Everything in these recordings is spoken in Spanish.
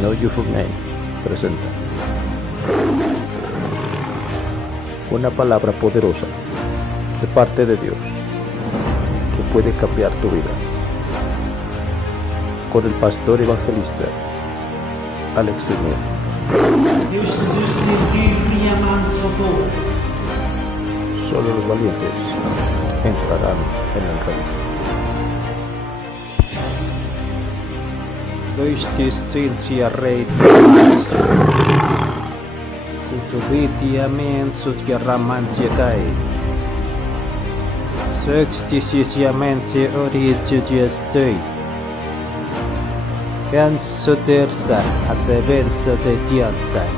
Know Your Name presenta una palabra poderosa de parte de Dios que puede cambiar tu vida, con el pastor evangelista Alex Zuniga. Solo los valientes entrarán en el reino. Durch die Stintia Reit Kusubitia men Sutyaramantyakai Sextisiamente Origistui Kan Sutersa Adevensa de Dianstai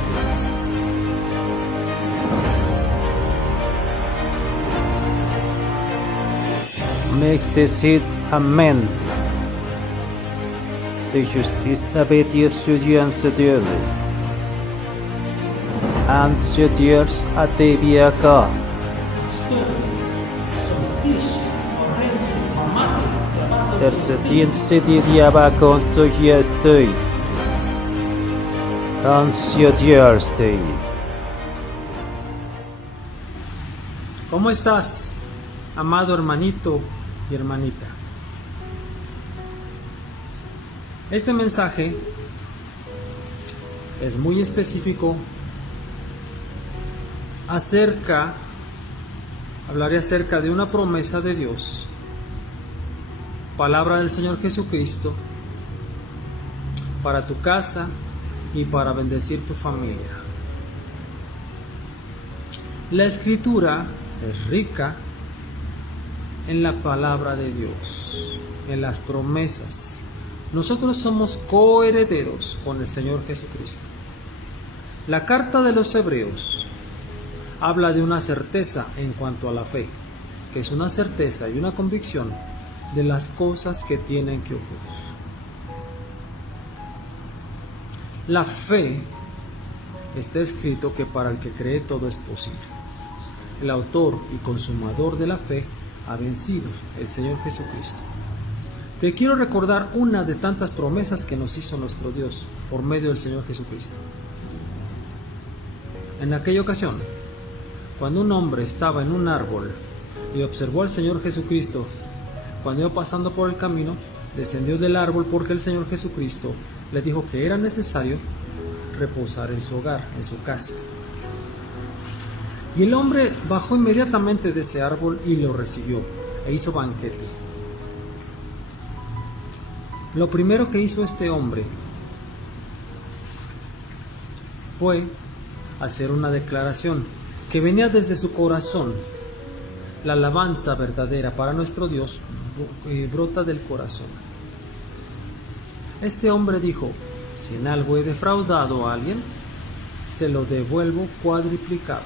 Mextesit Amen de justiça betir sudians dele. Ansiediers atebiaka. Ersetien sediaba con sugiestui. Ansiediers tei. ¿Cómo estás, amado hermanito y hermanita? Este mensaje es muy específico hablaré acerca de una promesa de Dios, palabra del Señor Jesucristo, para tu casa y para bendecir tu familia. La Escritura es rica en la palabra de Dios, en las promesas. Nosotros somos coherederos con el Señor Jesucristo. La carta de los Hebreos habla de una certeza en cuanto a la fe, que es una certeza y una convicción de las cosas que tienen que ocurrir. La fe está escrito que para el que cree todo es posible. El autor y consumador de la fe ha vencido, el Señor Jesucristo. Te quiero recordar una de tantas promesas que nos hizo nuestro Dios por medio del Señor Jesucristo. En aquella ocasión, cuando un hombre estaba en un árbol y observó al Señor Jesucristo, cuando iba pasando por el camino, descendió del árbol porque el Señor Jesucristo le dijo que era necesario reposar en su hogar, en su casa. Y el hombre bajó inmediatamente de ese árbol y lo recibió e hizo banquete. Lo primero que hizo este hombre fue hacer una declaración que venía desde su corazón. La alabanza verdadera para nuestro Dios brota del corazón. Este hombre dijo: si en algo he defraudado a alguien, se lo devuelvo cuadruplicado.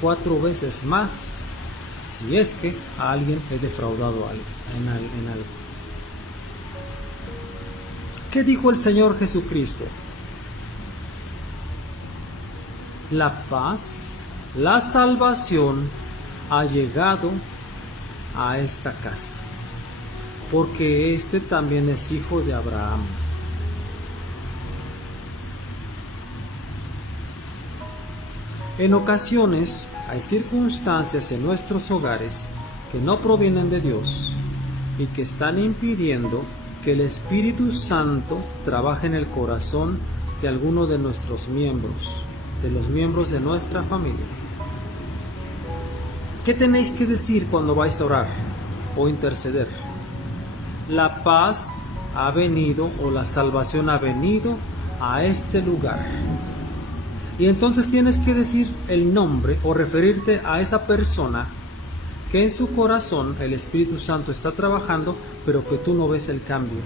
4 veces más, si es que a alguien he defraudado en algo. ¿Qué dijo el Señor Jesucristo? La paz, la salvación ha llegado a esta casa, porque este también es hijo de Abraham. En ocasiones hay circunstancias en nuestros hogares que no provienen de Dios y que están impidiendo que el Espíritu Santo trabaje en el corazón de alguno de nuestros miembros, de los miembros de nuestra familia. ¿Qué tenéis que decir cuando vais a orar o interceder? La paz ha venido o la salvación ha venido a este lugar. Y entonces tienes que decir el nombre o referirte a esa persona que en su corazón el Espíritu Santo está trabajando, pero que tú no ves el cambio.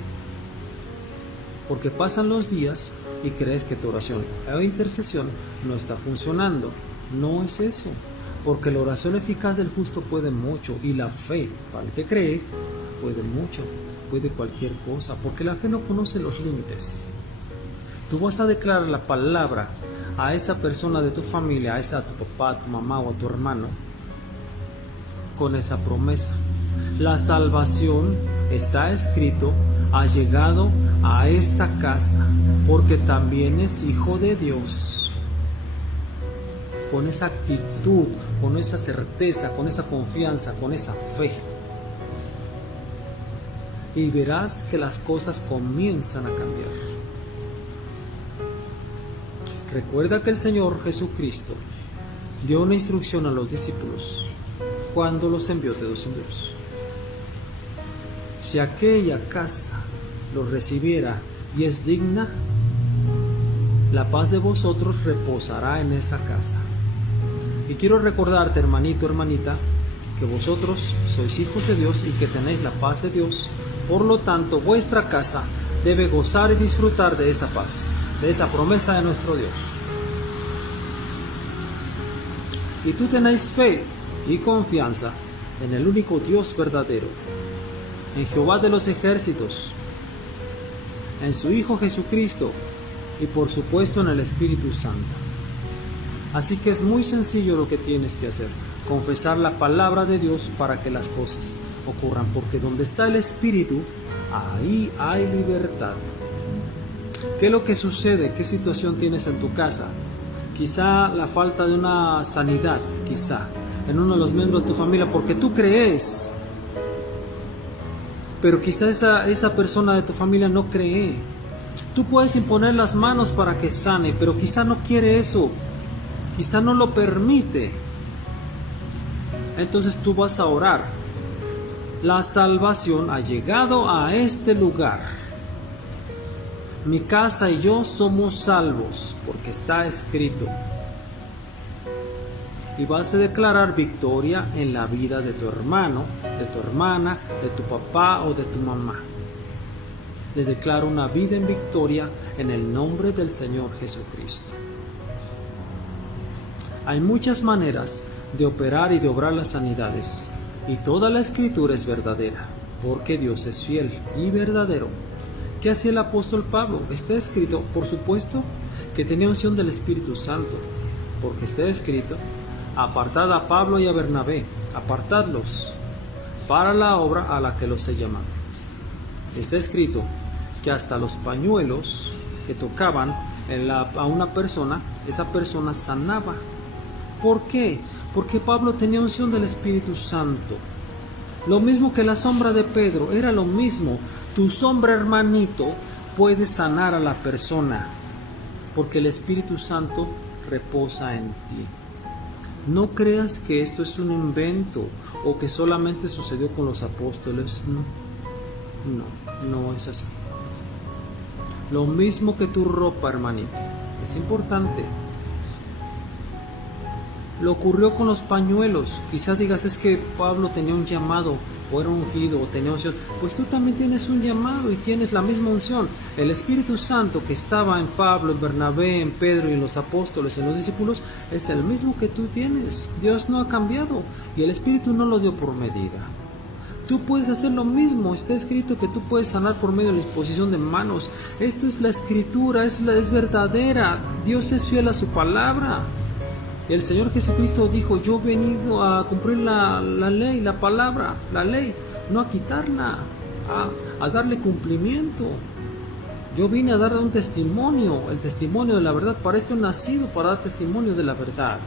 Porque pasan los días y crees que tu oración o intercesión no está funcionando. No es eso, porque la oración eficaz del justo puede mucho, y la fe, para el que cree, puede mucho, puede cualquier cosa, porque la fe no conoce los límites. Tú vas a declarar la palabra a esa persona de tu familia, a tu papá, a tu mamá o a tu hermano, con esa promesa. La salvación está escrito, ha llegado a esta casa, porque también es hijo de Dios. Con esa actitud, con esa certeza, con esa confianza, con esa fe. Y verás que las cosas comienzan a cambiar. Recuerda que el Señor Jesucristo dio una instrucción a los discípulos cuando los envió de dos en dos. Si aquella casa los recibiera y es digna, la paz de vosotros reposará en esa casa. Y quiero recordarte, hermanito, hermanita, que vosotros sois hijos de Dios y que tenéis la paz de Dios. Por lo tanto, vuestra casa debe gozar y disfrutar de esa paz, de esa promesa de nuestro Dios. Y tú tenéis fe y confianza en el único Dios verdadero, en Jehová de los ejércitos, en su Hijo Jesucristo y por supuesto en el Espíritu Santo. Así que es muy sencillo lo que tienes que hacer, confesar la palabra de Dios para que las cosas ocurran, porque donde está el Espíritu, ahí hay libertad. ¿Qué es lo que sucede? ¿Qué situación tienes en tu casa? Quizá la falta de una sanidad, quizá, en uno de los miembros de tu familia, porque tú crees, pero quizá esa persona de tu familia no cree. Tú puedes imponer las manos para que sane, pero quizá no quiere eso, quizá no lo permite. Entonces tú vas a orar. La salvación ha llegado a este lugar. Mi casa y yo somos salvos, porque está escrito. Y vas a declarar victoria en la vida de tu hermano, de tu hermana, de tu papá o de tu mamá. Le declaro una vida en victoria en el nombre del Señor Jesucristo. Hay muchas maneras de operar y de obrar las sanidades, y toda la Escritura es verdadera, porque Dios es fiel y verdadero. ¿Qué hacía el apóstol Pablo? Está escrito, por supuesto, que tenía unción del Espíritu Santo, porque está escrito, apartad a Pablo y a Bernabé, apartadlos para la obra a la que los he llamado. Está escrito que hasta los pañuelos que tocaban a una persona, esa persona sanaba. ¿Por qué? Porque Pablo tenía unción del Espíritu Santo. Lo mismo que la sombra de Pedro, era lo mismo. Tu sombra, hermanito, puede sanar a la persona, porque el Espíritu Santo reposa en ti. No creas que esto es un invento o que solamente sucedió con los apóstoles. No es así. Lo mismo que tu ropa, hermanito, es importante. Lo ocurrió con los pañuelos. Quizás digas, es que Pablo tenía un llamado, o era ungido, o tenía unción. Pues tú también tienes un llamado y tienes la misma unción. El Espíritu Santo que estaba en Pablo, en Bernabé, en Pedro y en los apóstoles, en los discípulos, es el mismo que tú tienes. Dios no ha cambiado y el Espíritu no lo dio por medida. Tú puedes hacer lo mismo. Está escrito que tú puedes sanar por medio de la imposición de manos. Esto es la Escritura, es verdadera. Dios es fiel a su palabra. Y el Señor Jesucristo dijo, yo he venido a cumplir la ley, la palabra, la ley, no a quitarla, a darle cumplimiento. Yo vine a dar un testimonio, el testimonio de la verdad. Para esto he nacido, para dar testimonio de la verdad.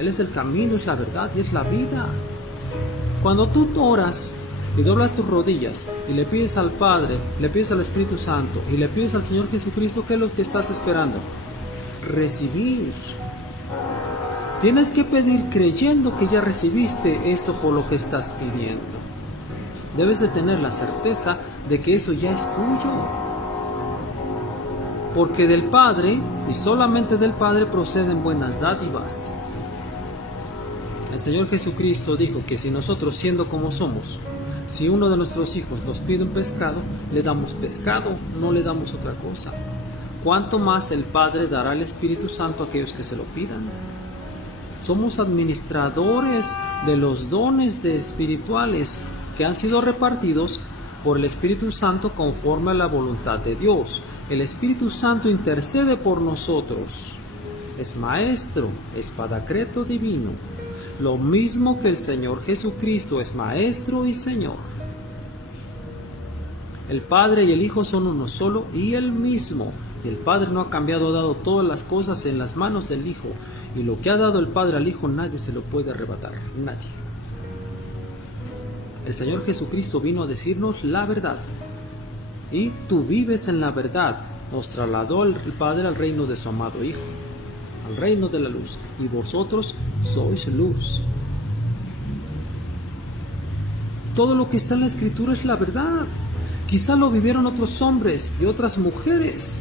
Él es el camino, es la verdad y es la vida. Cuando tú oras y doblas tus rodillas y le pides al Padre, le pides al Espíritu Santo y le pides al Señor Jesucristo, ¿qué es lo que estás esperando? Recibir. Tienes que pedir creyendo que ya recibiste eso por lo que estás pidiendo. Debes de tener la certeza de que eso ya es tuyo. Porque del Padre, y solamente del Padre, proceden buenas dádivas. El Señor Jesucristo dijo que si nosotros, siendo como somos, si uno de nuestros hijos nos pide un pescado, le damos pescado, no le damos otra cosa. ¿Cuánto más el Padre dará el Espíritu Santo a aquellos que se lo pidan? Somos administradores de los dones espirituales que han sido repartidos por el Espíritu Santo conforme a la voluntad de Dios. El Espíritu Santo intercede por nosotros. Es Maestro, es Padacreto divino. Lo mismo que el Señor Jesucristo es Maestro y Señor. El Padre y el Hijo son uno solo y el mismo. Y el Padre no ha cambiado, ha dado todas las cosas en las manos del Hijo. Y lo que ha dado el Padre al Hijo nadie se lo puede arrebatar, nadie. El Señor Jesucristo vino a decirnos la verdad. Y tú vives en la verdad. Nos trasladó el Padre al reino de su amado Hijo, al reino de la luz. Y vosotros sois luz. Todo lo que está en la Escritura es la verdad. Quizá lo vivieron otros hombres y otras mujeres,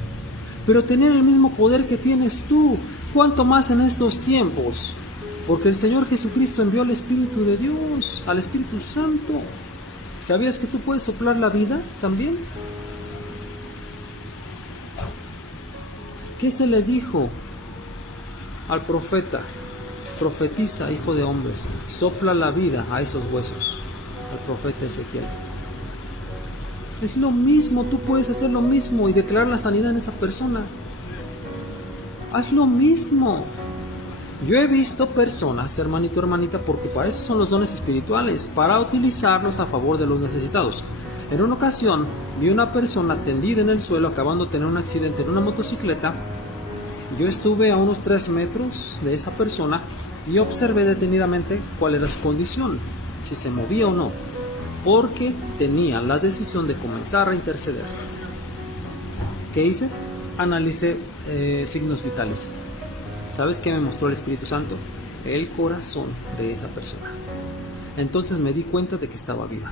pero tenían el mismo poder que tienes tú. ¿Cuánto más en estos tiempos? Porque el Señor Jesucristo envió al Espíritu de Dios, al Espíritu Santo. ¿Sabías que tú puedes soplar la vida también? ¿Qué se le dijo al profeta? Profetiza, hijo de hombres, sopla la vida a esos huesos. Al profeta Ezequiel. Es lo mismo, tú puedes hacer lo mismo y declarar la sanidad en esa persona. Haz lo mismo. Yo he visto personas, hermanito, hermanita, porque para eso son los dones espirituales, para utilizarlos a favor de los necesitados. En una ocasión vi una persona tendida en el suelo acabando de tener un accidente en una motocicleta. Yo estuve a unos 3 metros de esa persona y observé detenidamente cuál era su condición, si se movía o no, porque tenía la decisión de comenzar a interceder. ¿Qué hice? Analicé signos vitales. ¿Sabes qué me mostró el Espíritu Santo? El corazón de esa persona. Entonces me di cuenta de que estaba viva.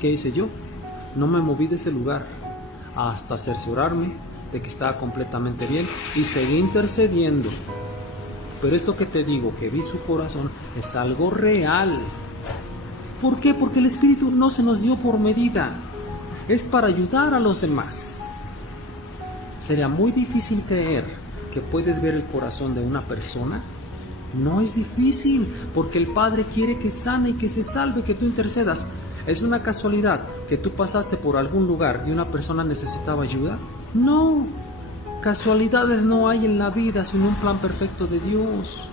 ¿Qué hice yo? No me moví de ese lugar hasta cerciorarme de que estaba completamente bien y seguí intercediendo. Pero esto que te digo, que vi su corazón, es algo real. ¿Por qué? Porque el Espíritu no se nos dio por medida. Es para ayudar a los demás. Sería muy difícil creer que puedes ver el corazón de una persona. No es difícil, porque el Padre quiere que sane y que se salve, que tú intercedas. ¿Es una casualidad que tú pasaste por algún lugar y una persona necesitaba ayuda? No. Casualidades no hay en la vida, sino un plan perfecto de Dios.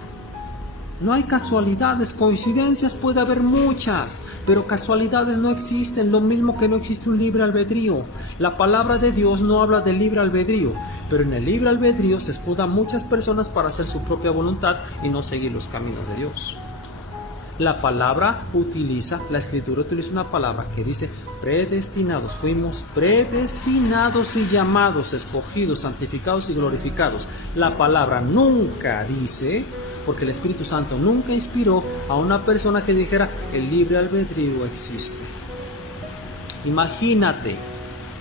No hay casualidades, coincidencias puede haber muchas, pero casualidades no existen, lo mismo que no existe un libre albedrío. La palabra de Dios no habla de libre albedrío, pero en el libre albedrío se escudan muchas personas para hacer su propia voluntad y no seguir los caminos de Dios. La palabra utiliza, la Escritura utiliza una palabra que dice predestinados. Fuimos predestinados y llamados, escogidos, santificados y glorificados. La palabra nunca dice, porque el Espíritu Santo nunca inspiró a una persona que dijera el libre albedrío existe. Imagínate,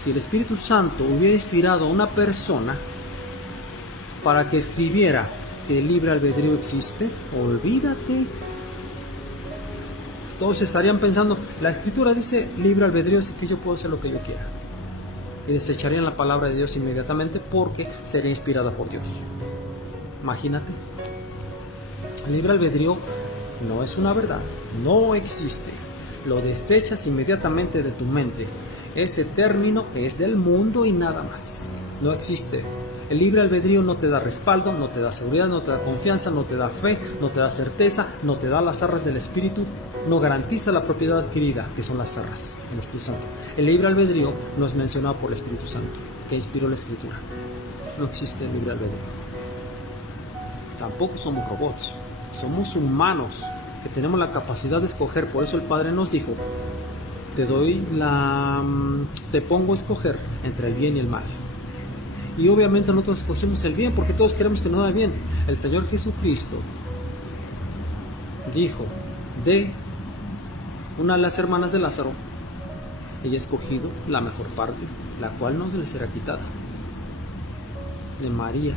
si el Espíritu Santo hubiera inspirado a una persona para que escribiera que el libre albedrío existe, olvídate. Todos estarían pensando, la Escritura dice libre albedrío, así que yo puedo hacer lo que yo quiera. Y desecharían la palabra de Dios inmediatamente porque sería inspirada por Dios. Imagínate. El libre albedrío no es una verdad, no existe. Lo desechas inmediatamente de tu mente. Ese término es del mundo y nada más. No existe. El libre albedrío no te da respaldo, no te da seguridad, no te da confianza, no te da fe, no te da certeza, no te da las arras del Espíritu, no garantiza la propiedad adquirida, que son las arras del Espíritu Santo. El libre albedrío no es mencionado por el Espíritu Santo, que inspiró la Escritura. No existe el libre albedrío. Tampoco somos robots, somos humanos que tenemos la capacidad de escoger. Por eso el Padre nos dijo, te pongo a escoger entre el bien y el mal. Y obviamente nosotros escogemos el bien porque todos queremos que nos vaya bien. El Señor Jesucristo dijo de una de las hermanas de Lázaro, ella ha escogido la mejor parte, la cual no se le será quitada. De María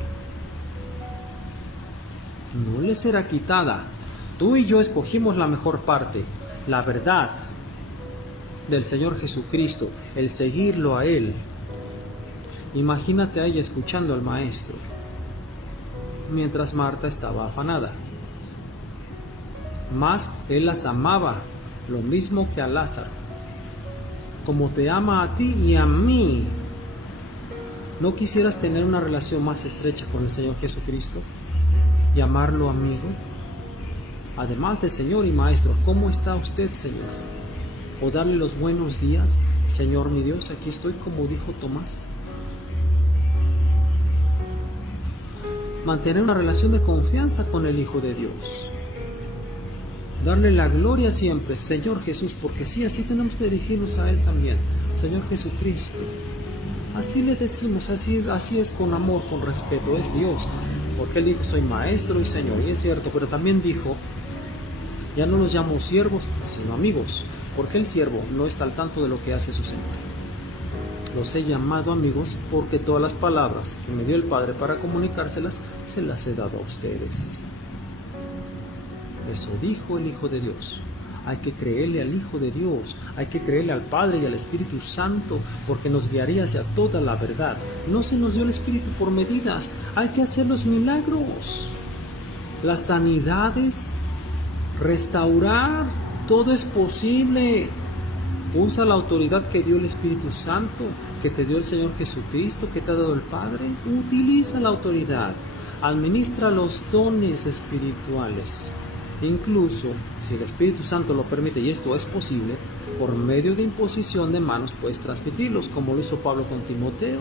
no le será quitada. Tú y yo escogimos la mejor parte, la verdad del Señor Jesucristo, el seguirlo a Él. Imagínate a ella escuchando al Maestro, mientras Marta estaba afanada. Mas Él las amaba, lo mismo que a Lázaro, como te ama a ti y a mí. ¿No quisieras tener una relación más estrecha con el Señor Jesucristo? Llamarlo amigo. Además de Señor y Maestro, ¿cómo está usted, Señor? o darle los buenos días. Señor mi Dios, aquí estoy, como dijo Tomás. Mantener una relación de confianza con el Hijo de Dios. Darle la gloria siempre, Señor Jesús, porque sí, así tenemos que dirigirnos a Él también. Señor Jesucristo. Así le decimos, así es con amor, con respeto, es Dios. Porque Él dijo, soy maestro y Señor, y es cierto, pero también dijo, ya no los llamo siervos, sino amigos, porque el siervo no está al tanto de lo que hace su Señor. Los he llamado amigos porque todas las palabras que me dio el Padre para comunicárselas, se las he dado a ustedes. Eso dijo el Hijo de Dios. Hay que creerle al Hijo de Dios, hay que creerle al Padre y al Espíritu Santo, porque nos guiaría hacia toda la verdad. No se nos dio el Espíritu por medidas, hay que hacer los milagros, las sanidades, restaurar, todo es posible. Usa la autoridad que dio el Espíritu Santo, que te dio el Señor Jesucristo, que te ha dado el Padre. Utiliza la autoridad, administra los dones espirituales. Incluso, si el Espíritu Santo lo permite, y esto es posible, por medio de imposición de manos puedes transmitirlos, como lo hizo Pablo con Timoteo.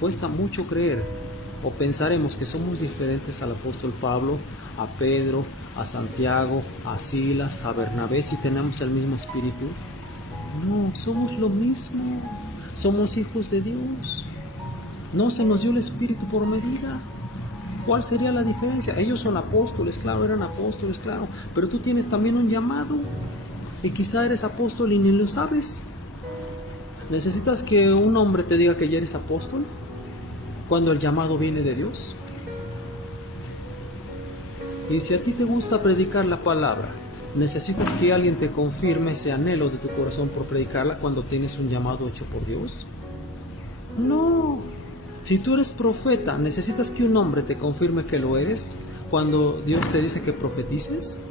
Cuesta mucho creer, o pensaremos que somos diferentes al apóstol Pablo, a Pedro, a Santiago, a Silas, a Bernabé, si tenemos el mismo espíritu. No, somos lo mismo, somos hijos de Dios. No se nos dio el Espíritu por medida. ¿Cuál sería la diferencia? Ellos son apóstoles, claro, eran apóstoles, claro, pero tú tienes también un llamado, y quizá eres apóstol y ni lo sabes. ¿Necesitas que un hombre te diga que ya eres apóstol cuando el llamado viene de Dios? Y si a ti te gusta predicar la palabra, ¿necesitas que alguien te confirme ese anhelo de tu corazón por predicarla cuando tienes un llamado hecho por Dios? No. Si tú eres profeta, ¿necesitas que un hombre te confirme que lo eres cuando Dios te dice que profetices?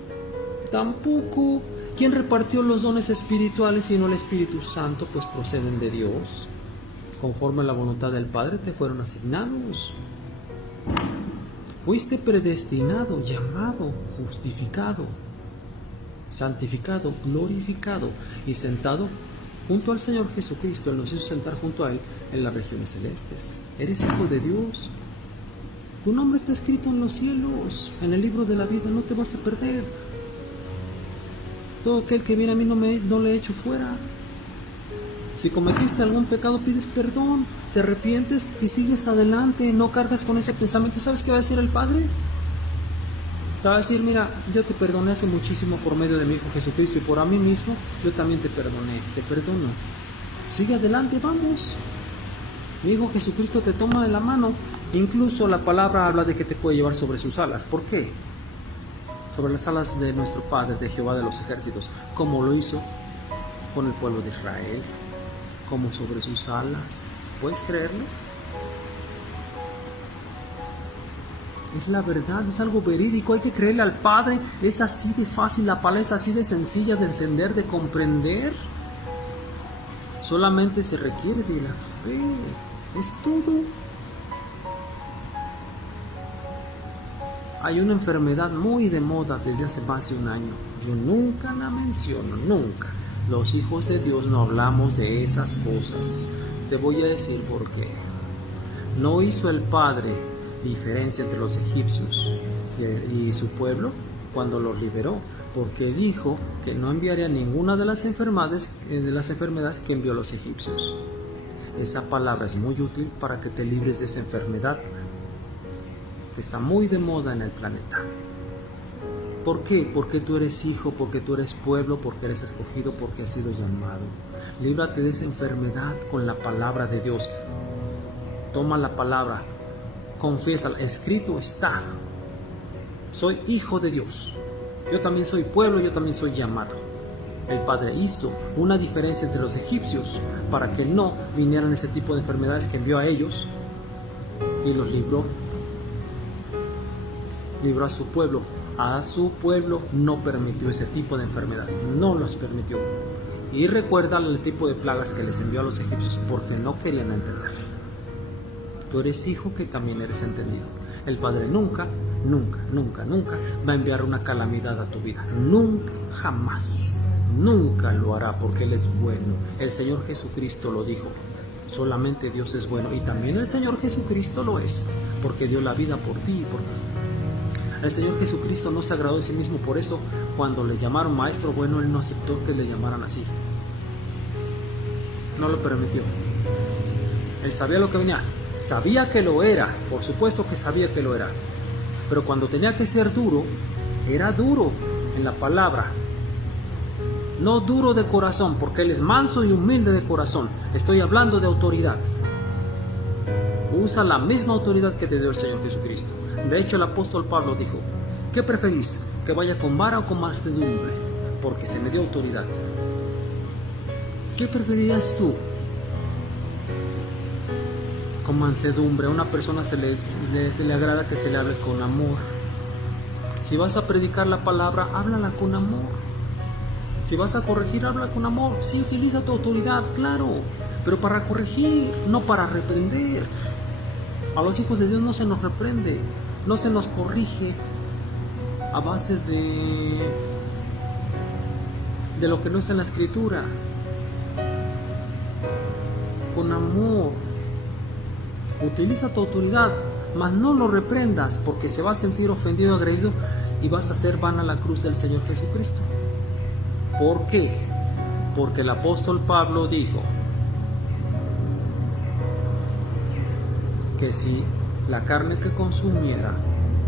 Tampoco. ¿Quién repartió los dones espirituales sino el Espíritu Santo? Pues proceden de Dios. Conforme a la voluntad del Padre te fueron asignados. Fuiste predestinado, llamado, justificado, santificado, glorificado y sentado junto al Señor Jesucristo. Él nos hizo sentar junto a Él en las regiones celestes. Eres hijo de Dios. Tu nombre está escrito en los cielos, en el libro de la vida. No te vas a perder. Todo aquel que viene a mí no le echo fuera. Si cometiste algún pecado, pides perdón, te arrepientes y sigues adelante. No cargas con ese pensamiento. ¿Sabes qué va a decir el Padre? Te va a decir, mira, yo te perdoné hace muchísimo por medio de mi Hijo Jesucristo, y por a mí mismo yo también te perdoné, te perdono. Sigue adelante, vamos. Mi Hijo Jesucristo te toma de la mano. Incluso la palabra habla de que te puede llevar sobre sus alas. ¿Por qué? Sobre las alas de nuestro Padre, de Jehová de los ejércitos, como lo hizo con el pueblo de Israel, como sobre sus alas. ¿Puedes creerlo? Es la verdad, es algo verídico, hay que creerle al Padre. Es así de fácil, la palabra es así de sencilla de entender, de comprender. Solamente se requiere de la fe, es todo. Hay una enfermedad muy de moda desde hace más de un año. Yo nunca la menciono, nunca. Los hijos de Dios no hablamos de esas cosas. Te voy a decir por qué. No hizo el Padre diferencia entre los egipcios y su pueblo cuando los liberó, porque dijo que no enviaría ninguna de las enfermedades que envió a los egipcios. Esa palabra es muy útil para que te libres de esa enfermedad que está muy de moda en el planeta. ¿Por qué? Porque tú eres hijo, porque tú eres pueblo, porque eres escogido, porque has sido llamado. Líbrate de esa enfermedad con la palabra de Dios. Toma la palabra, confiésala, escrito está. Soy hijo de Dios. Yo también soy pueblo, yo también soy llamado. El Padre hizo una diferencia entre los egipcios para que no vinieran ese tipo de enfermedades que envió a ellos, y los libró. Libró a su pueblo. A su pueblo no permitió ese tipo de enfermedad, no los permitió. Y recuerda el tipo de plagas que les envió a los egipcios porque no querían entender. Tú eres hijo que también eres entendido. El Padre nunca va a enviar una calamidad a tu vida. Nunca, jamás. Nunca lo hará porque Él es bueno. El Señor Jesucristo lo dijo. Solamente Dios es bueno. Y también el Señor Jesucristo lo es, porque dio la vida por ti y por mí. El Señor Jesucristo no se agradó de sí mismo. Por eso, cuando le llamaron maestro bueno, Él no aceptó que le llamaran así. No lo permitió. Él sabía lo que venía. Sabía que lo era. Por supuesto que sabía que lo era. Pero cuando tenía que ser duro, era duro en la palabra. No duro de corazón, porque Él es manso y humilde de corazón. Estoy hablando de autoridad. Usa la misma autoridad que te dio el Señor Jesucristo. De hecho, el apóstol Pablo dijo: ¿qué preferís? ¿Que vaya con vara o con mansedumbre? Porque se me dio autoridad. ¿Qué preferirías tú? Con mansedumbre. A una persona se le agrada que se le hable con amor. Si vas a predicar la palabra, háblala con amor. Si vas a corregir, habla con amor. Sí, utiliza tu autoridad, claro, pero para corregir, no para reprender. A los hijos de Dios no se nos reprende, no se nos corrige a base de lo que no está en la Escritura. Con amor. Utiliza tu autoridad, mas no lo reprendas, porque se va a sentir ofendido, agredido, y vas a hacer vana la cruz del Señor Jesucristo. ¿Por qué? Porque el apóstol Pablo dijo que si la carne que consumiera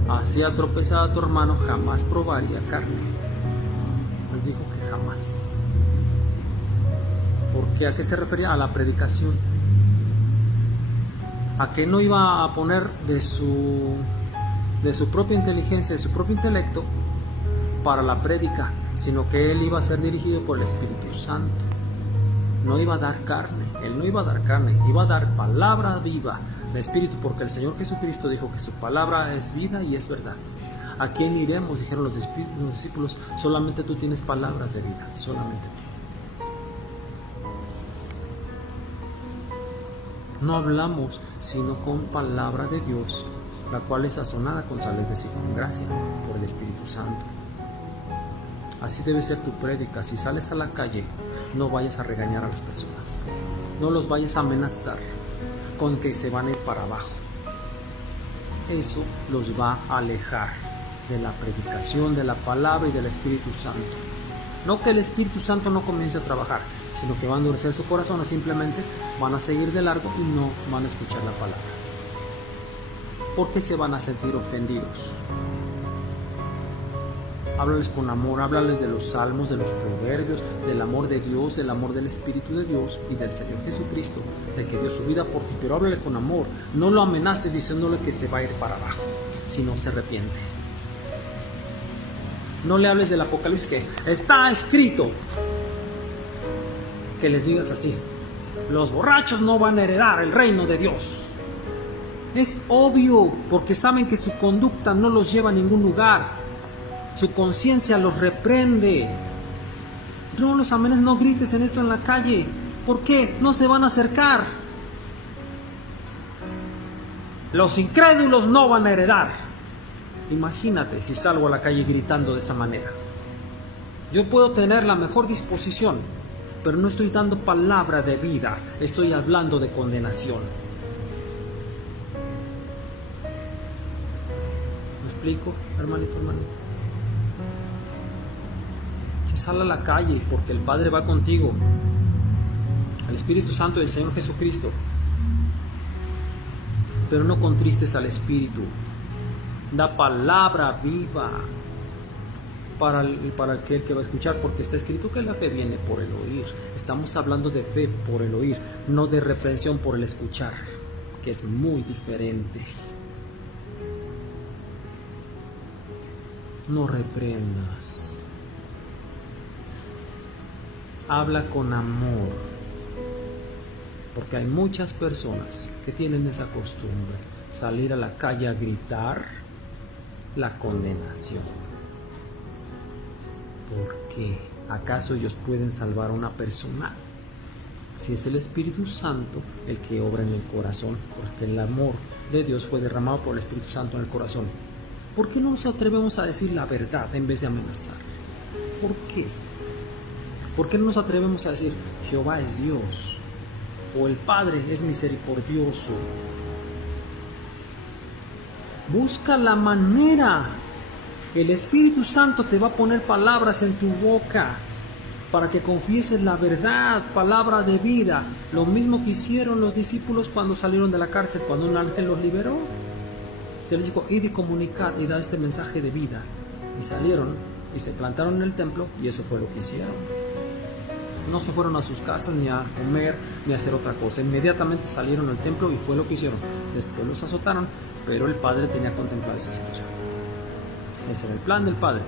hacía tropezar a tu hermano, jamás probaría carne. Él dijo que jamás. ¿Por qué? ¿A qué se refería? A la predicación. A que no iba a poner de su propia inteligencia, de su propio intelecto para la prédica, sino que Él iba a ser dirigido por el Espíritu Santo. No iba a dar carne, Él no iba a dar carne, iba a dar palabra viva de Espíritu, porque el Señor Jesucristo dijo que su palabra es vida y es verdad. ¿A quién iremos? Dijeron los discípulos, solamente tú tienes palabras de vida, solamente tú. No hablamos sino con palabra de Dios, la cual es sazonada con sal, es decir, con gracia, por el Espíritu Santo. Así debe ser tu prédica. Si sales a la calle, no vayas a regañar a las personas. No los vayas a amenazar con que se van a ir para abajo. Eso los va a alejar de la predicación, de la palabra y del Espíritu Santo. No que el Espíritu Santo no comience a trabajar, sino que va a endurecer su corazón o simplemente van a seguir de largo y no van a escuchar la palabra. Porque se van a sentir ofendidos. Háblales con amor, háblales de los salmos, de los proverbios, del amor de Dios, del amor del Espíritu de Dios y del Señor Jesucristo, de que dio su vida por ti, pero háblale con amor. No lo amenaces diciéndole que se va a ir para abajo, si no se arrepiente. No le hables del Apocalipsis, que está escrito. Que les digas así: los borrachos no van a heredar el reino de Dios. Es obvio, porque saben que su conducta no los lleva a ningún lugar. Su conciencia los reprende. No los amenaces, no grites en eso en la calle. ¿Por qué? No se van a acercar. Los incrédulos no van a heredar. Imagínate si salgo a la calle gritando de esa manera. Yo puedo tener la mejor disposición, pero no estoy dando palabra de vida, estoy hablando de condenación. ¿Me explico, hermanito, hermanito? Si sale a la calle porque el Padre va contigo, el Espíritu Santo y el Señor Jesucristo, pero no contristes al Espíritu. Da palabra viva para aquel que va a escuchar, porque está escrito que la fe viene por el oír. Estamos hablando de fe por el oír, no de reprensión por el escuchar, que es muy diferente. No reprendas. Habla con amor, porque hay muchas personas que tienen esa costumbre, salir a la calle a gritar la condenación. ¿Por qué? ¿Acaso ellos pueden salvar a una persona? Si es el Espíritu Santo el que obra en el corazón, porque el amor de Dios fue derramado por el Espíritu Santo en el corazón. ¿Por qué no nos atrevemos a decir la verdad en vez de amenazar? ¿Por qué? ¿Por qué no nos atrevemos a decir Jehová es Dios? O el Padre es misericordioso. Busca la manera. El Espíritu Santo te va a poner palabras en tu boca para que confieses la verdad, palabra de vida. Lo mismo que hicieron los discípulos cuando salieron de la cárcel, cuando un ángel los liberó. Se les dijo, id y comunicad y da este mensaje de vida. Y salieron y se plantaron en el templo y eso fue lo que hicieron. No se fueron a sus casas ni a comer ni a hacer otra cosa. Inmediatamente salieron al templo y fue lo que hicieron. Después los azotaron, pero el Padre tenía contemplado esa situación. Ese era el plan del Padre.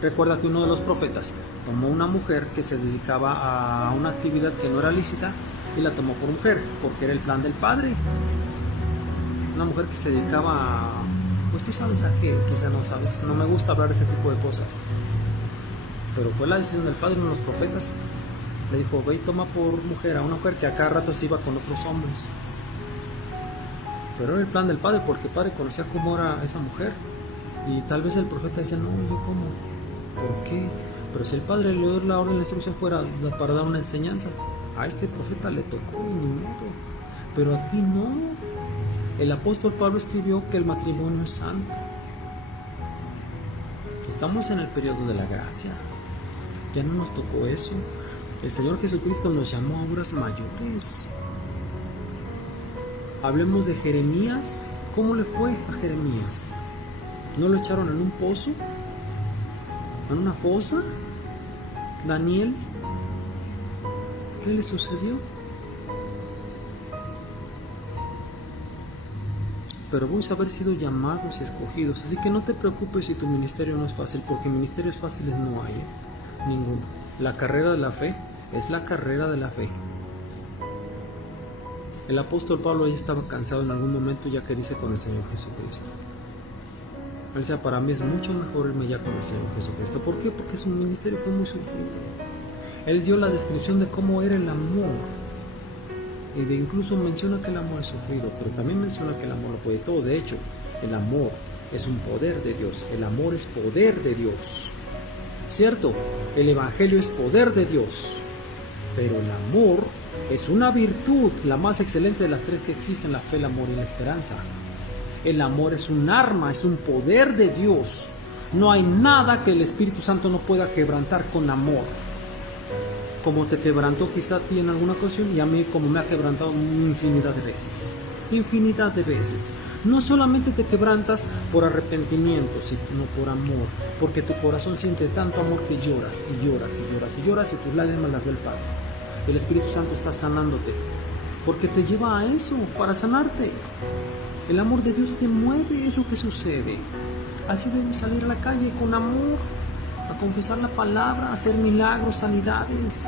Recuerda que uno de los profetas tomó una mujer que se dedicaba a una actividad que no era lícita y la tomó por mujer, porque era el plan del Padre. Una mujer que se dedicaba a... Pues tú sabes a qué, quizá no sabes. No me gusta hablar de ese tipo de cosas. Pero fue la decisión del Padre. Uno de los profetas le dijo, ve y toma por mujer a una mujer que a cada rato se iba con otros hombres. Pero era el plan del Padre, porque el Padre conocía cómo era esa mujer. Y tal vez el profeta decía, no, yo cómo, ¿por qué? Pero si el Padre le dio la orden, la instrucción fuera para dar una enseñanza, a este profeta le tocó y ni modo. Pero a ti no. El apóstol Pablo escribió que el matrimonio es santo. Estamos en el periodo de la gracia. Ya no nos tocó eso. El Señor Jesucristo nos llamó a obras mayores. Hablemos de Jeremías. ¿Cómo le fue a Jeremías? ¿No lo echaron en un pozo? ¿En una fosa? ¿Daniel? ¿Qué le sucedió? Pero vamos a haber sido llamados y escogidos. Así que no te preocupes si tu ministerio no es fácil, porque ministerios fáciles no hay, ninguno. La carrera de la fe es la carrera de la fe. El apóstol Pablo ya estaba cansado en algún momento, ya que irse con el Señor Jesucristo. Él decía, para mí es mucho mejor irme ya con el Señor Jesucristo. ¿Por qué? Porque su ministerio fue muy sufrido. Él dio la descripción de cómo era el amor. Y incluso menciona que el amor es sufrido, pero también menciona que el amor lo puede todo. De hecho, el amor es un poder de Dios. El amor es poder de Dios. ¿Cierto? El Evangelio es poder de Dios. Pero el amor es una virtud, la más excelente de las tres que existen, la fe, el amor y la esperanza. El amor es un arma, es un poder de Dios. No hay nada que el Espíritu Santo no pueda quebrantar con amor. Como te quebrantó quizá a ti en alguna ocasión y a mí como me ha quebrantado infinidad de veces. Infinidad de veces. No solamente te quebrantas por arrepentimiento, sino por amor. Porque tu corazón siente tanto amor que lloras y lloras y lloras y lloras y tus lágrimas las ve el Padre. El Espíritu Santo está sanándote. Porque te lleva a eso, para sanarte. El amor de Dios te mueve, es lo que sucede. Así debemos salir a la calle con amor, a confesar la palabra, a hacer milagros, sanidades.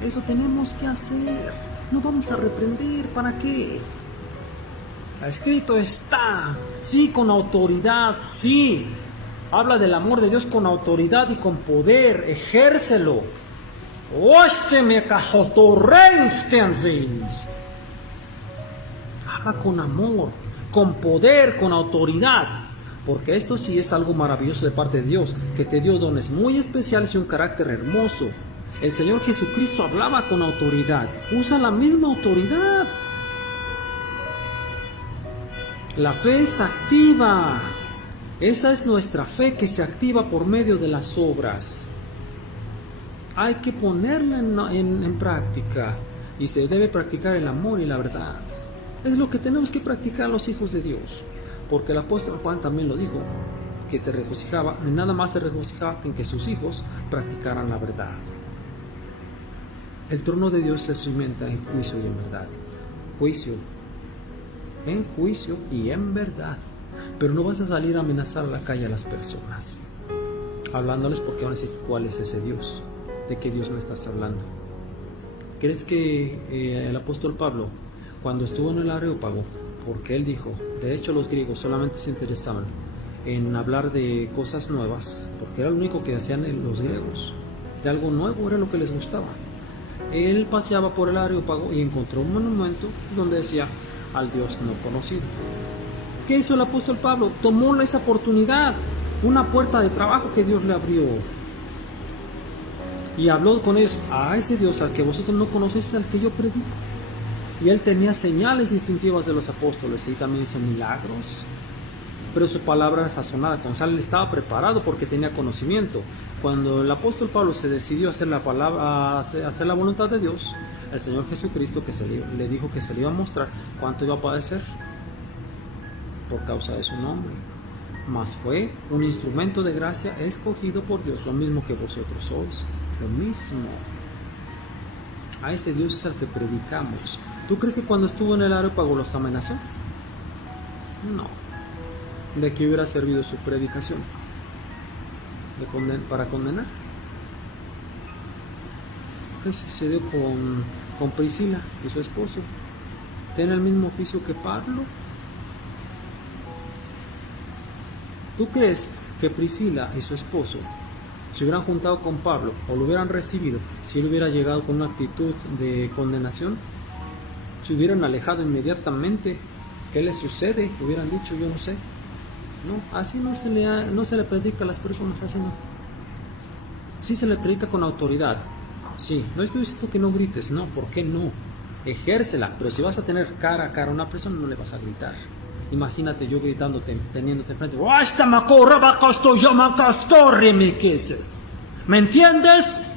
Eso tenemos que hacer. No vamos a reprender, ¿para qué? Escrito está, sí, con autoridad, sí. Habla del amor de Dios con autoridad y con poder, ejércelo. Habla con amor, con poder, con autoridad, porque esto sí es algo maravilloso de parte de Dios, que te dio dones muy especiales y un carácter hermoso. El Señor Jesucristo hablaba con autoridad, usa la misma autoridad. La fe es activa, esa es nuestra fe que se activa por medio de las obras. Hay que ponerla en práctica y se debe practicar el amor y la verdad. Es lo que tenemos que practicar los hijos de Dios, porque el apóstol Juan también lo dijo, que se regocijaba, nada más se regocijaba en que sus hijos practicaran la verdad. El trono de Dios se cimenta en juicio y en verdad. Juicio, en juicio y en verdad. Pero no vas a salir a amenazar a la calle a las personas, hablándoles porque van a decir, ¿cuál es ese Dios? ¿De qué Dios me estás hablando? ¿Crees que el apóstol Pablo, cuando estuvo en el Areópago, porque él dijo, de hecho los griegos solamente se interesaban en hablar de cosas nuevas, porque era lo único que hacían los griegos, de algo nuevo era lo que les gustaba. Él paseaba por el Areópago y encontró un monumento donde decía, al Dios no conocido. ¿Qué hizo el apóstol Pablo? Tomó esa oportunidad, una puerta de trabajo que Dios le abrió. Y habló con ellos: a ese Dios al que vosotros no conocéis es al que yo predico. Y él tenía señales distintivas de los apóstoles y también hizo milagros. Pero su palabra era sazonada con sal. Él estaba preparado porque tenía conocimiento. Cuando el apóstol Pablo se decidió a hacer la voluntad de Dios, el Señor Jesucristo le dijo que se le iba a mostrar cuánto iba a padecer por causa de su nombre. Mas fue un instrumento de gracia escogido por Dios, lo mismo que vosotros sois, lo mismo. A ese Dios es al que predicamos. ¿Tú crees que cuando estuvo en el Areópago los amenazó? No. ¿De qué hubiera servido su predicación? ¿Para condenar? ¿Qué sucedió con Priscila y su esposo? ¿Tiene el mismo oficio que Pablo? ¿Tú crees que Priscila y su esposo se hubieran juntado con Pablo o lo hubieran recibido si él hubiera llegado con una actitud de condenación? ¿Se hubieran alejado inmediatamente? ¿Qué les sucede? Hubieran dicho: yo no sé. No, así no se le predica a las personas, así no. Sí se le predica con autoridad. Sí, no estoy diciendo que no grites, no, ¿por qué no? Ejércela, pero si vas a tener cara a cara a una persona, no le vas a gritar. Imagínate yo gritándote, teniéndote enfrente: ¿me entiendes?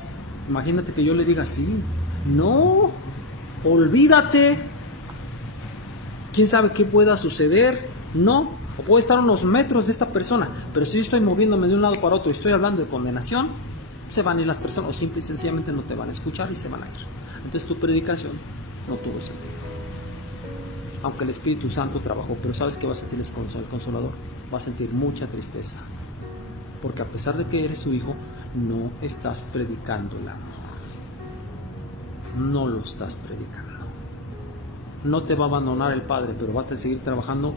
Imagínate que yo le diga así. No, olvídate. ¿Quién sabe qué pueda suceder? No. O puedo estar a unos metros de esta persona, pero si yo estoy moviéndome de un lado para otro y estoy hablando de condenación, se van a ir las personas, o simple y sencillamente no te van a escuchar y se van a ir. Entonces tu predicación no tuvo sentido. Aunque el Espíritu Santo trabajó, pero ¿sabes qué va a sentir el Consolador? Va a sentir mucha tristeza, porque a pesar de que eres su hijo, no estás predicando el amor. No lo estás predicando. No te va a abandonar el Padre, pero va a seguir trabajando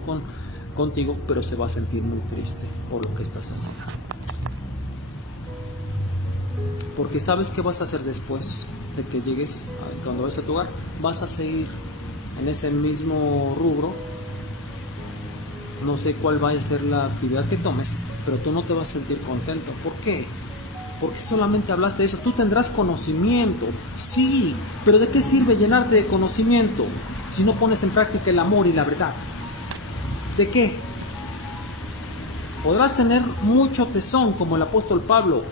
contigo, pero se va a sentir muy triste por lo que estás haciendo. Porque ¿sabes qué vas a hacer después de que llegues, cuando vayas a tu hogar? Vas a seguir en ese mismo rubro. No sé cuál vaya a ser la actividad que tomes, pero tú no te vas a sentir contento. ¿Por qué? Porque solamente hablaste de eso. Tú tendrás conocimiento, sí, pero ¿de qué sirve llenarte de conocimiento si no pones en práctica el amor y la verdad? ¿De qué? Podrás tener mucho tesón como el apóstol Pablo,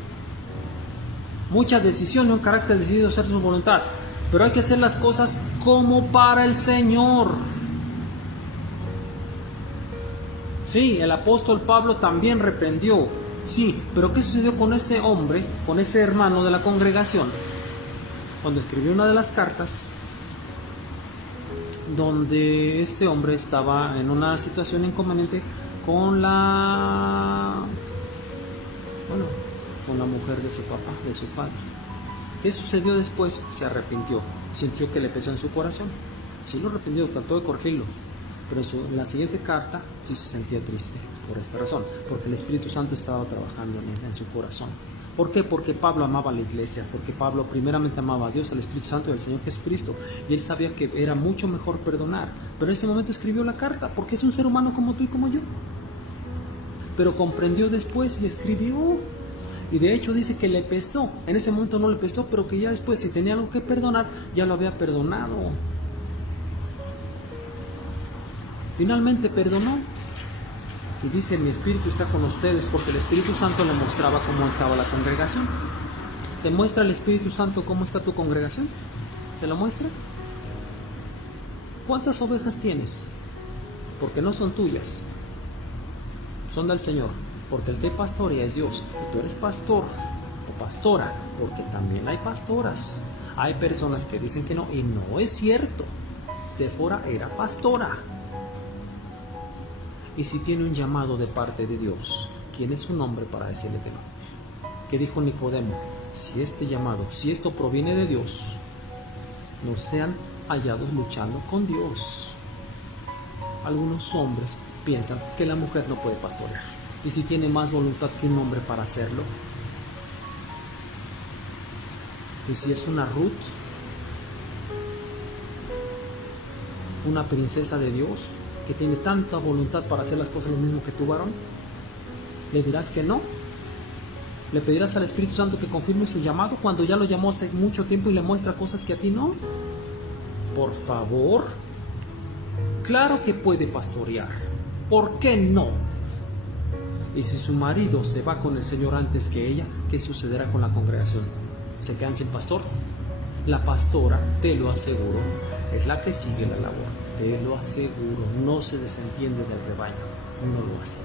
mucha decisión y un carácter decidido a hacer su voluntad, pero hay que hacer las cosas como para el Señor. Sí, el apóstol Pablo también reprendió, sí, pero ¿qué sucedió con ese hombre, con ese hermano de la congregación? Cuando escribió una de las cartas, donde este hombre estaba en una situación inconveniente con la mujer de su papá, de su padre. ¿Qué sucedió después? Se arrepintió, sintió que le pesó en su corazón. Sí lo arrepintió, trató de corregirlo, pero en la siguiente carta sí se sentía triste por esta razón, porque el Espíritu Santo estaba trabajando en su corazón. ¿Por qué? Porque Pablo amaba a la iglesia, porque Pablo primeramente amaba a Dios, al Espíritu Santo y al Señor Jesucristo, y él sabía que era mucho mejor perdonar, pero en ese momento escribió la carta, porque es un ser humano como tú y como yo. Pero comprendió después y escribió, y de hecho dice que le pesó. En ese momento no le pesó, pero que ya después, si tenía algo que perdonar, ya lo había perdonado. Finalmente perdonó. Y dice: mi Espíritu está con ustedes, porque el Espíritu Santo le mostraba cómo estaba la congregación. ¿Te muestra el Espíritu Santo cómo está tu congregación? ¿Te lo muestra? ¿Cuántas ovejas tienes? Porque no son tuyas, son del Señor. Porque el que pastorea es Dios. Y tú eres pastor o pastora, porque también hay pastoras. Hay personas que dicen que no, y no es cierto. Séfora era pastora. Y si tiene un llamado de parte de Dios, ¿quién es su nombre para decirle que no? ¿Qué dijo Nicodemo? Si este llamado, si esto proviene de Dios, no sean hallados luchando con Dios. Algunos hombres piensan que la mujer no puede pastorear, y si tiene más voluntad que un hombre para hacerlo. Y si es una Ruth, una princesa de Dios, que tiene tanta voluntad para hacer las cosas lo mismo que tu varón, ¿le dirás que no? ¿Le pedirás al Espíritu Santo que confirme su llamado cuando ya lo llamó hace mucho tiempo y le muestra cosas que a ti no? Por favor. Claro que puede pastorear. ¿Por qué no? Y si su marido se va con el Señor antes que ella, ¿qué sucederá con la congregación? ¿Se quedan sin pastor? La pastora, te lo aseguro, es la que sigue la labor. Te lo aseguro, no se desentiende del rebaño. No lo hace.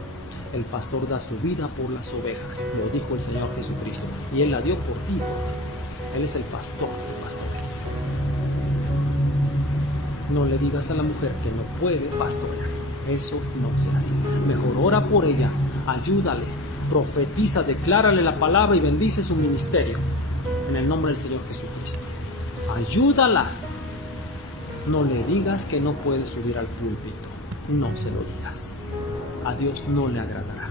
El pastor da su vida por las ovejas, lo dijo el Señor Jesucristo, y Él la dio por ti. Él es el pastor de pastores. No le digas a la mujer que no puede pastorear. Eso no será así. Mejor ora por ella, ayúdale, profetiza, declárale la palabra y bendice su ministerio. En el nombre del Señor Jesucristo. Ayúdala. No le digas que no puede subir al púlpito. No se lo digas. A Dios no le agradará.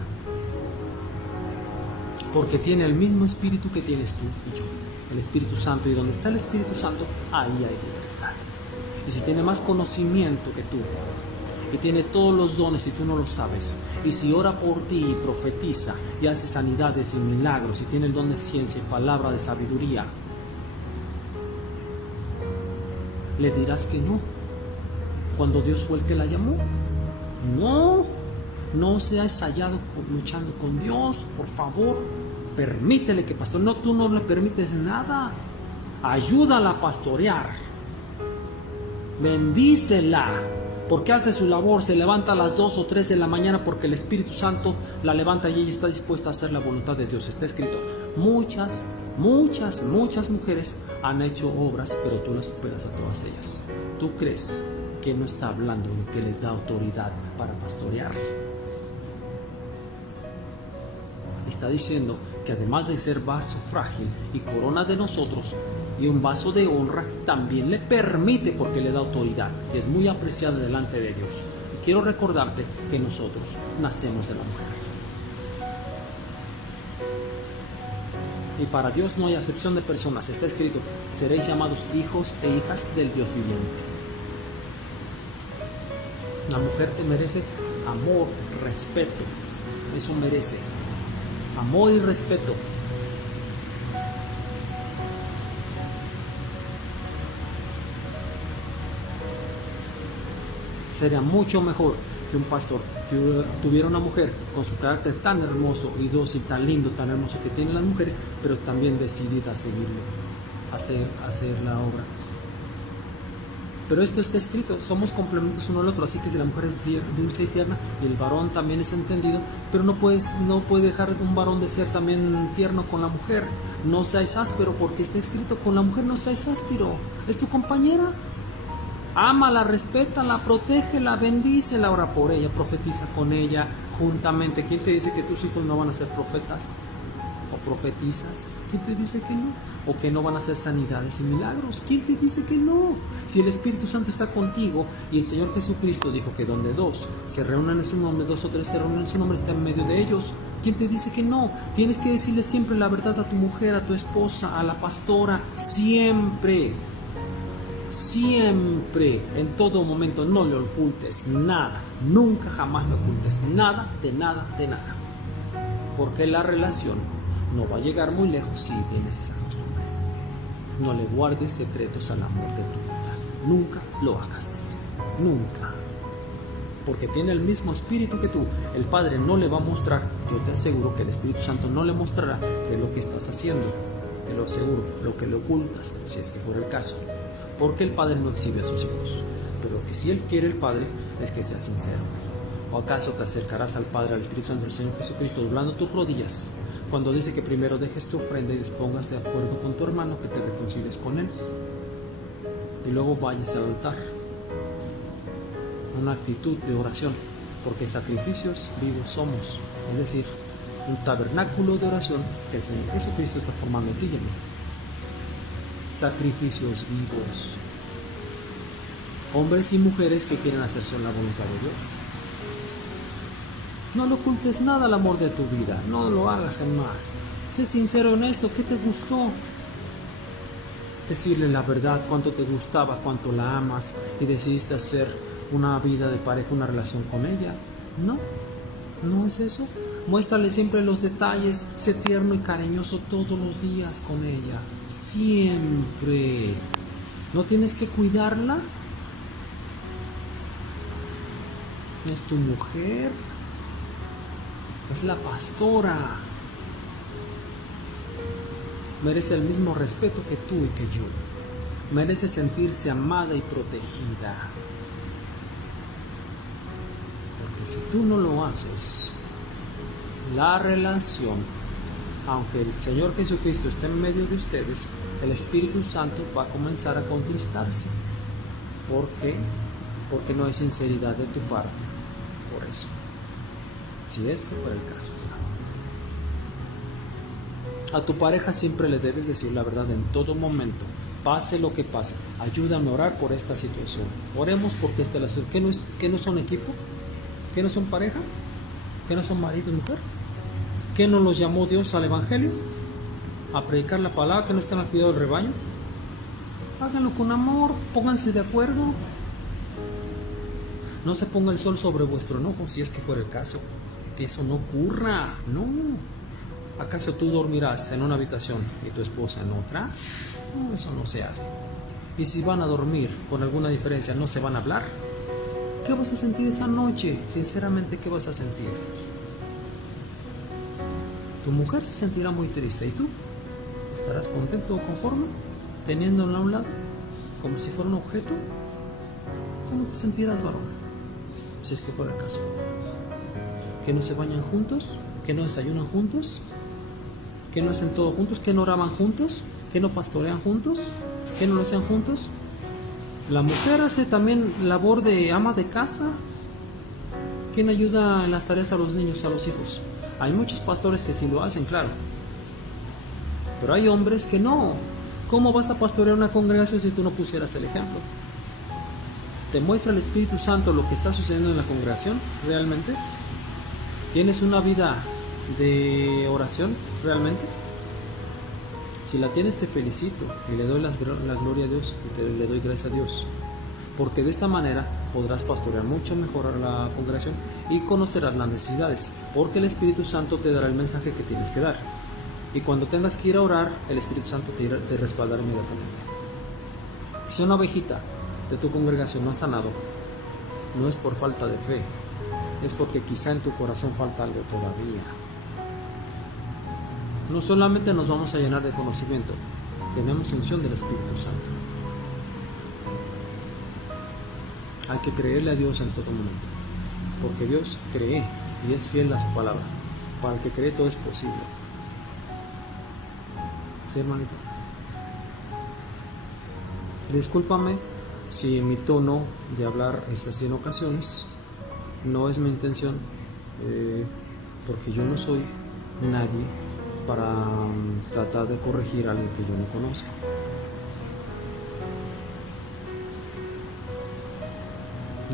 Porque tiene el mismo espíritu que tienes tú y yo. El Espíritu Santo. Y donde está el Espíritu Santo, ahí hay libertad. Y si tiene más conocimiento que tú, y tiene todos los dones y tú no lo sabes, y si ora por ti y profetiza y hace sanidades y milagros, y tiene el don de ciencia y palabra de sabiduría, le dirás que no, cuando Dios fue el que la llamó. No seas hallado luchando con Dios, por favor. Permítele que pastore. No, tú no le permites nada. Ayúdala a pastorear. Bendícela, porque hace su labor. Se levanta a las 2 o 3 de la mañana porque el Espíritu Santo la levanta y ella está dispuesta a hacer la voluntad de Dios. Está escrito. Muchas mujeres han hecho obras, pero tú las superas a todas ellas. ¿Tú crees que no está hablando de que les da autoridad para pastorear? Está diciendo que además de ser vaso frágil y corona de nosotros y un vaso de honra, también le permite porque le da autoridad. Es muy apreciada delante de Dios. Y quiero recordarte que nosotros nacemos de la mujer. Y para Dios no hay acepción de personas. Está escrito, seréis llamados hijos e hijas del Dios viviente. La mujer te merece amor, respeto. Eso merece. Amor y respeto. Sería mucho mejor que un pastor tuviera una mujer con su carácter tan hermoso y dócil, tan lindo, tan hermoso que tienen las mujeres, pero también decidida a seguirle, hacer la obra. Pero esto está escrito, somos complementos uno al otro, así que si la mujer es dulce y tierna y el varón también es entendido, pero no puede dejar un varón de ser también tierno con la mujer. No seáis áspero, porque está escrito, con la mujer no seáis áspero, es tu compañera. Ámala, respétala, protégela, bendícela, ora por ella, profetiza con ella juntamente. ¿Quién te dice que tus hijos no van a ser profetas? ¿O profetizas? ¿Quién te dice que no? ¿O que no van a hacer sanidades y milagros? ¿Quién te dice que no? Si el Espíritu Santo está contigo y el Señor Jesucristo dijo que donde dos se reúnan en su nombre, 2 o 3 se reúnen en su nombre, está en medio de ellos. ¿Quién te dice que no? Tienes que decirle siempre la verdad a tu mujer, a tu esposa, a la pastora, siempre. Siempre, en todo momento, no le ocultes nada, nunca jamás le ocultes nada, de nada, de nada. Porque la relación no va a llegar muy lejos si tienes esa costumbre. No le guardes secretos al amor de tu vida, nunca lo hagas, nunca. Porque tiene el mismo espíritu que tú. El Padre no le va a mostrar, yo te aseguro que el Espíritu Santo no le mostrará qué es lo que estás haciendo, te lo aseguro, lo que le ocultas, si es que fuera el caso. Porque el Padre no exhibe a sus hijos, pero lo que sí Él quiere el Padre es que seas sincero. ¿O acaso te acercarás al Padre, al Espíritu Santo del Señor Jesucristo, doblando tus rodillas, cuando dice que primero dejes tu ofrenda y dispongas de acuerdo con tu hermano, que te reconcilies con él, y luego vayas al altar? Una actitud de oración, porque sacrificios vivos somos, es decir, un tabernáculo de oración que el Señor Jesucristo está formando en ti y en mí. Sacrificios vivos, hombres y mujeres que quieren hacerse la voluntad de Dios. No le ocultes nada al amor de tu vida, no lo hagas jamás. Sé sincero, honesto, ¿qué te gustó? Decirle la verdad, cuánto te gustaba, cuánto la amas y decidiste hacer una vida de pareja, una relación con ella. No es eso. Muéstrale siempre los detalles, sé tierno y cariñoso todos los días con ella, siempre. ¿No tienes que cuidarla? Es tu mujer, es la pastora. Merece el mismo respeto que tú y que yo. Merece sentirse amada y protegida. Porque si tú no lo haces, la relación, aunque el Señor Jesucristo esté en medio de ustedes, el Espíritu Santo va a comenzar a contristarse. ¿Por qué? Porque no hay sinceridad de tu parte. Por eso, si es que fuera el caso, a tu pareja siempre le debes decir la verdad en todo momento, pase lo que pase. Ayúdame a orar por esta situación. Oremos porque esta relación, ¿qué no son equipo? ¿Qué no son pareja? ¿Qué no son marido y mujer? ¿Qué no los llamó Dios al Evangelio? A predicar la palabra, que no están al cuidado del rebaño. Háganlo con amor, pónganse de acuerdo. No se ponga el sol sobre vuestro enojo, si es que fuera el caso. Que eso no ocurra, no. ¿Acaso tú dormirás en una habitación y tu esposa en otra? No, eso no se hace. Y si van a dormir con alguna diferencia, ¿no se van a hablar? ¿Qué vas a sentir esa noche? Sinceramente, ¿qué vas a sentir? Tu mujer se sentirá muy triste. ¿Y tú? ¿Estarás contento o conforme? Teniéndola a un lado, como si fuera un objeto. ¿Cómo te sentirás, varón? Si es que fuera el caso. ¿Que no se bañan juntos? ¿Que no desayunan juntos? ¿Que no hacen todo juntos? ¿Que no oraban juntos? ¿Que no pastorean juntos? ¿Que no lo hacen juntos? La mujer hace también labor de ama de casa. ¿Quién ayuda en las tareas a los niños, a los hijos? Hay muchos pastores que sí lo hacen, claro. Pero hay hombres que no. ¿Cómo vas a pastorear una congregación si tú no pusieras el ejemplo? ¿Te muestra el Espíritu Santo lo que está sucediendo en la congregación realmente? ¿Tienes una vida de oración realmente? Si la tienes, te felicito y le doy la gloria a Dios y le doy gracias a Dios, porque de esa manera podrás pastorear mucho mejor a la congregación y conocerás las necesidades, porque el Espíritu Santo te dará el mensaje que tienes que dar, y cuando tengas que ir a orar, el Espíritu Santo te respaldará inmediatamente. Si una ovejita de tu congregación no ha sanado, no es por falta de fe, es porque quizá en tu corazón falta algo todavía. No solamente nos vamos a llenar de conocimiento, tenemos unción del Espíritu Santo. Hay que creerle a Dios en todo momento, porque Dios cree y es fiel a su palabra. Para el que cree todo es posible. ¿Sí, hermanito? Discúlpame si mi tono de hablar es así en ocasiones. No es mi intención, porque yo no soy nadie para tratar de corregir a alguien que yo no conozco.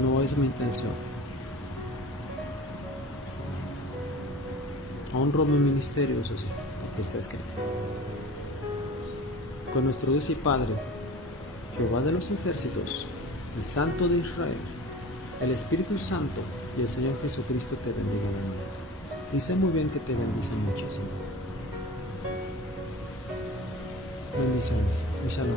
No es mi intención. Honro mi ministerio, eso sí, porque está escrito. Con nuestro Dios y Padre, Jehová de los ejércitos, el Santo de Israel, el Espíritu Santo y el Señor Jesucristo te bendiga en el momento. Y sé muy bien que te bendice muchísimo. Bendiciones y shalom.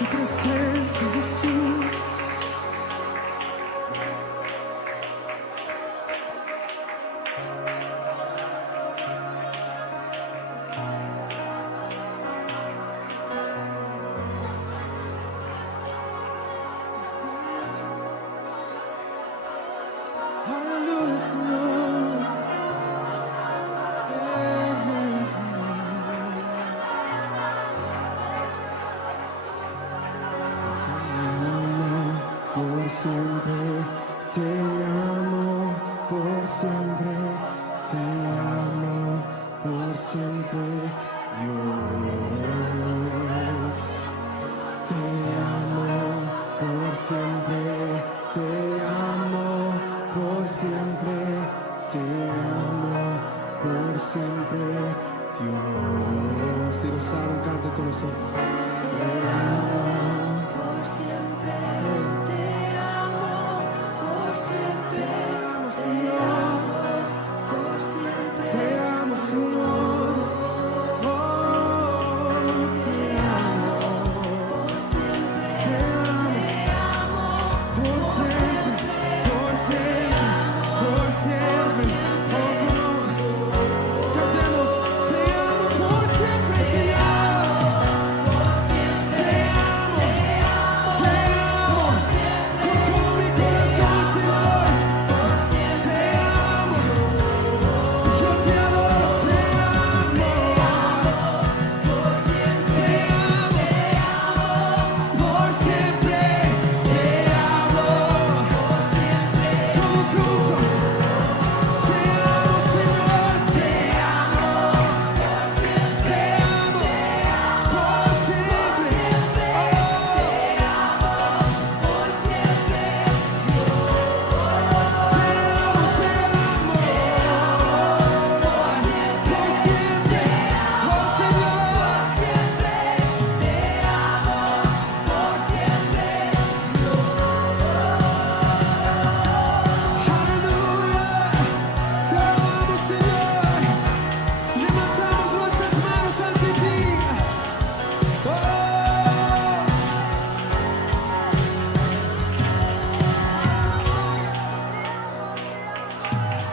tu presencia, Jesús. Aleluya, Señor. Por siempre, te amo, por siempre, te amo, por siempre, Dios. Te amo, por siempre, te amo, por siempre, te amo, por siempre, Dios. Si lo saben, canten con nosotros. Te amo. Por siempre, te amo, por siempre, Señor, por siempre, te amo, Señor. Oh, te amo, por siempre, te amo, por siempre, por siempre, por siempre. Oh, cantemos, te amo por siempre, Señor. Te amo, con todo mi corazón, Señor. Te amo, yo te adoro, te amo. Te amo, por siempre, te amo. Todos juntos, te amo, Señor, te amo. Te amo, por siempre,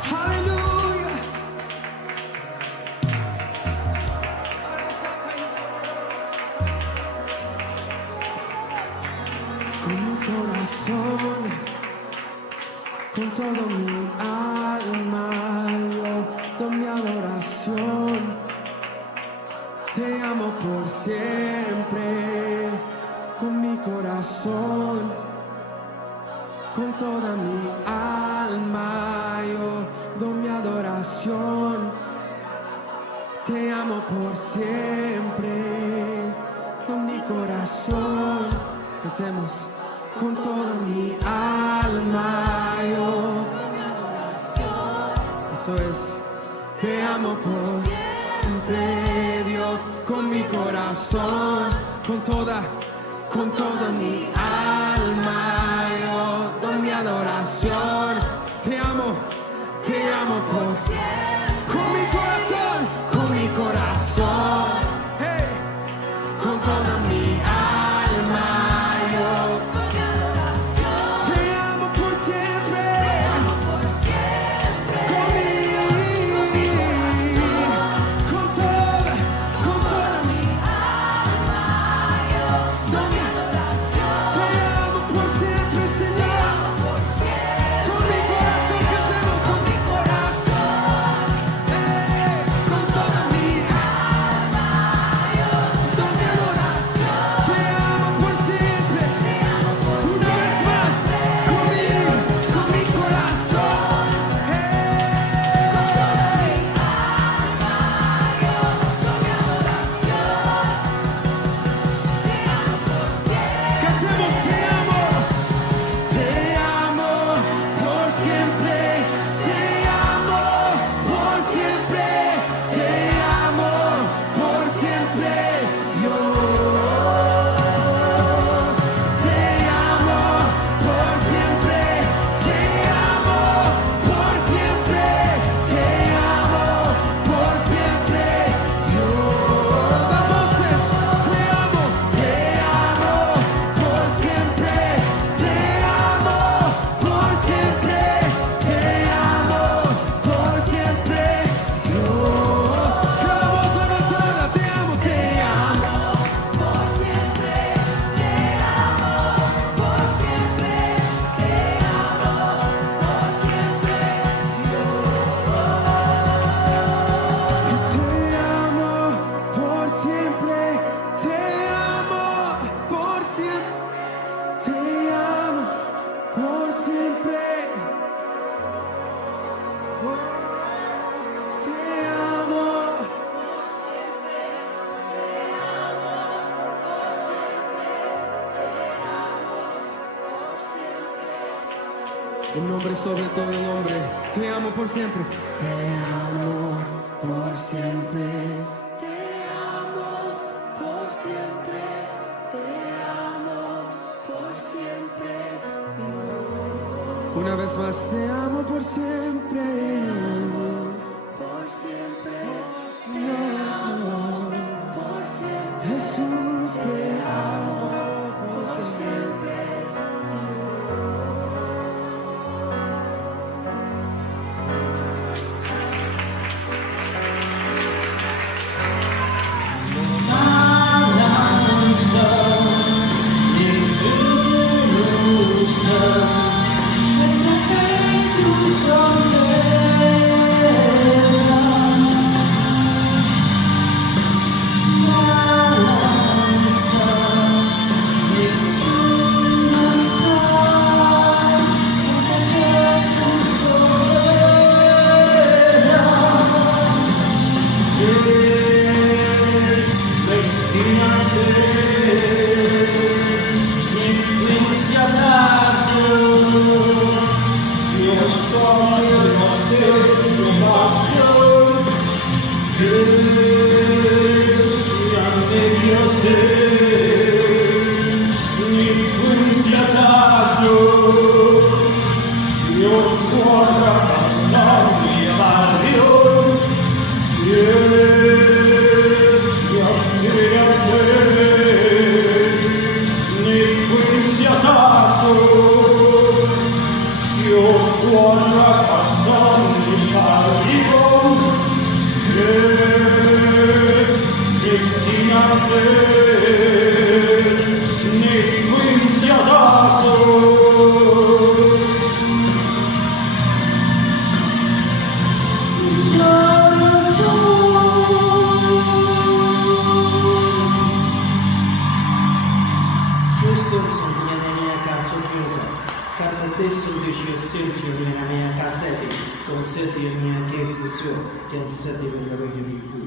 aleluya. Con mi corazón, con todo mi alma, yo doy mi adoración. Te amo por siempre, con mi corazón, con toda mi alma, yo doy mi adoración. Te amo por siempre, con mi corazón. Cantemos, con toda mi alma, yo. Eso es, te amo por siempre, Dios, con mi corazón, con toda mi alma, yo doy mi adoración. Te amo por siempre, con mi corazón, hey, con toda mi alma, yo te amo por siempre, con toda mi alma, yo doy mi adoración. Te amo por siempre, Señor, con mi corazón, cantemos con mi corazón. El nombre sobre todo el nombre. Te amo por siempre. Te amo por siempre. Te amo por siempre. Te amo por siempre. Una vez más te amo por siempre. Por siempre. Te amo. Por siempre. Jesús, te amo por siempre. Siempre. Casa adesso dice ostenzio nella mia casetta, con sette e mia chiesa, che sette per la vecchia di